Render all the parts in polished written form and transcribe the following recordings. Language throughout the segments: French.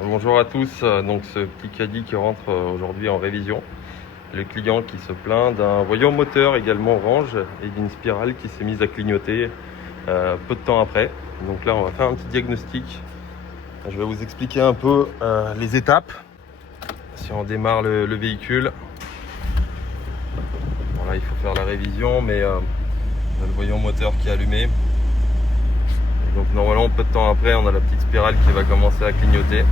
Bonjour à tous, donc ce petit caddie qui rentre aujourd'hui en révision. Le client qui se plaint d'un voyant moteur également orange et d'une spirale qui s'est mise à clignoter peu de temps après. Donc là on va faire un petit diagnostic. Je vais vous expliquer un peu les étapes. Si on démarre le véhicule, voilà, il faut faire la révision, mais on a le voyant moteur qui est allumé. Et donc normalement peu de temps après on a la petite spirale qui va commencer à clignoter.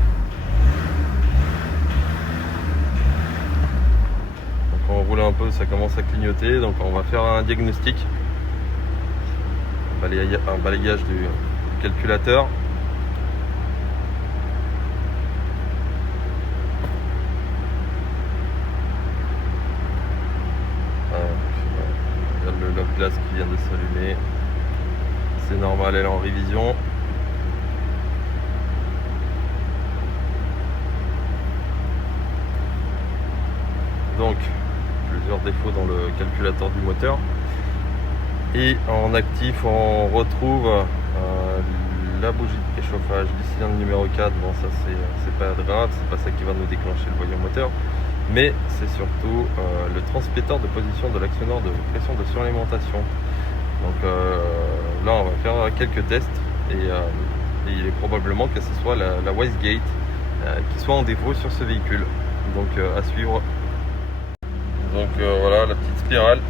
Quand on roule un peu, ça commence à clignoter, donc on va faire un diagnostic, un balayage du calculateur. Regarde la glace qui vient de s'allumer, c'est normal, elle est en révision. Donc plusieurs défauts dans le calculateur du moteur. Et en actif, on retrouve la bougie de préchauffage du cylindre numéro 4. Bon, ça c'est pas grave, c'est pas ça qui va nous déclencher le voyant moteur, mais c'est surtout le transmetteur de position de l'actionneur de pression de suralimentation. Donc là on va faire quelques tests et il est probablement que ce soit la wastegate qui soit en défaut sur ce véhicule. Donc à suivre. Donc voilà la petite spirale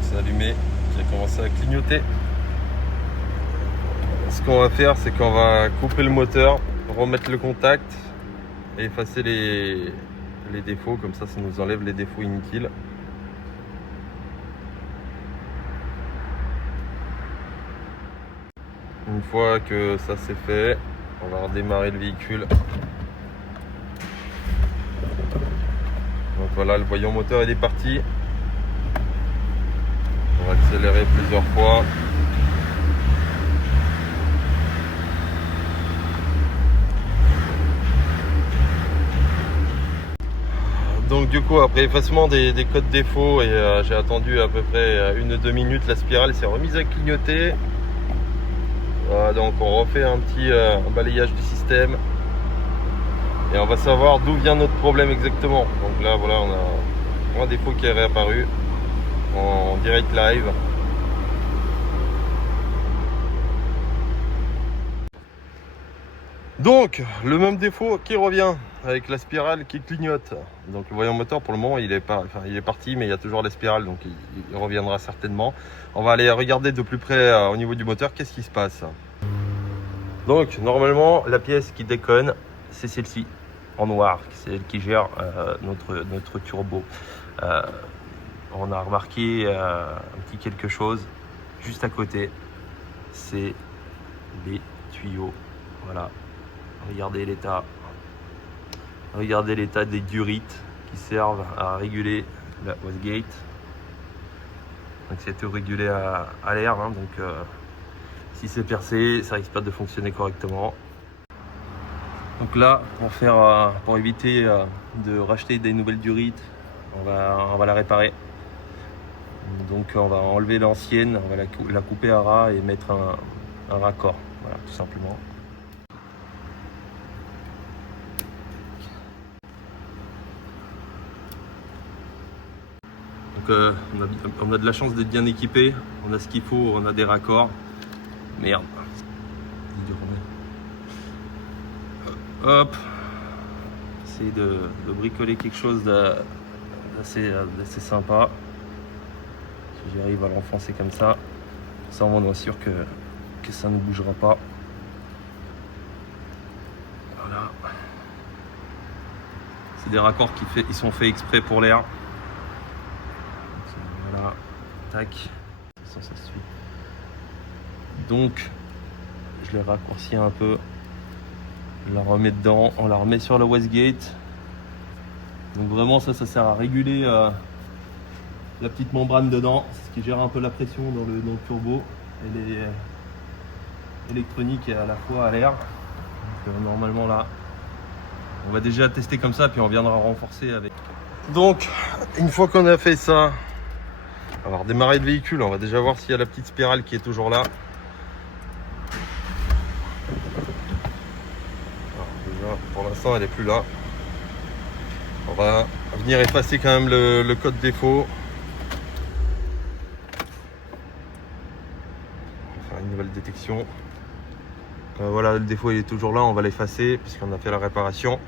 s'est allumée, qui a commencé à clignoter. Ce qu'on va faire, c'est qu'on va couper le moteur, remettre le contact et effacer les défauts, comme ça nous enlève les défauts inutiles. Une fois que ça c'est fait, on va redémarrer le véhicule. Donc voilà, le voyant moteur est parti. On va accélérer plusieurs fois. Donc du coup, après effacement des codes défauts, et j'ai attendu à peu près 1-2 minutes, la spirale s'est remise à clignoter. Voilà, donc on refait un petit balayage du système et on va savoir d'où vient notre problème exactement. Donc là voilà, on a un défaut qui est réapparu en direct live. Donc le même défaut qui revient avec la spirale qui clignote. Donc le voyant moteur pour le moment il est parti, mais il y a toujours la spirale, donc il reviendra certainement. On va aller regarder de plus près au niveau du moteur qu'est-ce qui se passe. Donc normalement la pièce qui déconne c'est celle-ci en noir, c'est elle qui gère notre turbo. On a remarqué un petit quelque chose juste à côté, c'est les tuyaux. Voilà, regardez l'état des durites qui servent à réguler la wastegate. Donc c'est tout régulé à l'air, hein, donc si c'est percé, ça risque pas de fonctionner correctement. Donc là, pour éviter de racheter des nouvelles durites, on va la réparer. Donc on va enlever l'ancienne, on va la couper à ras et mettre un raccord, voilà, tout simplement. Donc on a de la chance d'être bien équipé, on a ce qu'il faut, on a des raccords. Merde. Hop, essayer de bricoler quelque chose d'assez sympa. Si j'arrive à l'enfoncer comme ça on est sûr que ça ne bougera pas. Voilà, c'est des raccords ils sont faits exprès pour l'air. Voilà, tac, ça suit. Donc je les raccourcis un peu, je la remets dedans, on la remet sur la wastegate. Donc vraiment ça sert à réguler la petite membrane dedans, c'est ce qui gère un peu la pression dans le turbo. Elle est électronique et à la fois à l'air. Donc normalement là, on va déjà tester comme ça, puis on viendra renforcer avec. Donc une fois qu'on a fait ça, on va redémarrer le véhicule, on va déjà voir s'il y a la petite spirale qui est toujours là. Alors déjà, pour l'instant elle est plus là. On va venir effacer quand même le code défaut. On va faire une nouvelle détection. Voilà, le défaut il est toujours là, on va l'effacer puisqu'on a fait la réparation.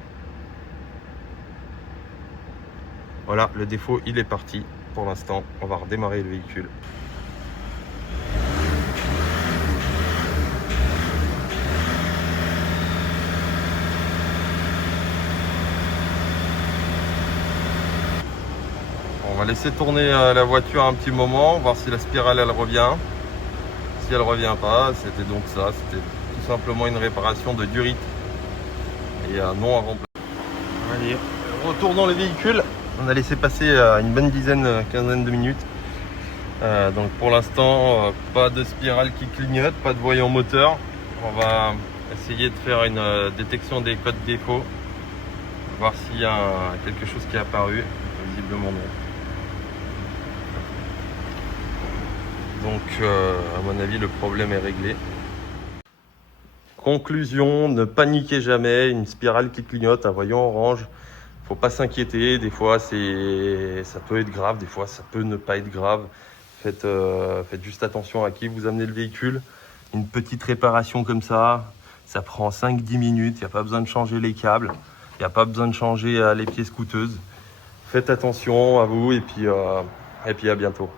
Voilà, le défaut il est parti pour l'instant. On va redémarrer le véhicule. On va laisser tourner la voiture un petit moment, voir si la spirale elle revient. Si elle revient pas, c'était donc ça, c'était tout simplement une réparation de durite et non à remplacer. Allez, retournons le véhicule. On a laissé passer une bonne quinzaine de minutes. Donc pour l'instant, pas de spirale qui clignote, pas de voyant moteur. On va essayer de faire une détection des codes défauts, voir s'il y a quelque chose qui est apparu. Visiblement non. Donc à mon avis le problème est réglé. Conclusion, ne paniquez jamais, une spirale qui clignote, un voyant orange, faut pas s'inquiéter, des fois ça peut être grave, des fois ça peut ne pas être grave. Faites juste attention à qui vous amenez le véhicule. Une petite réparation comme ça prend 5-10 minutes, il n'y a pas besoin de changer les câbles, il n'y a pas besoin de changer les pièces coûteuses. Faites attention à vous et puis à bientôt.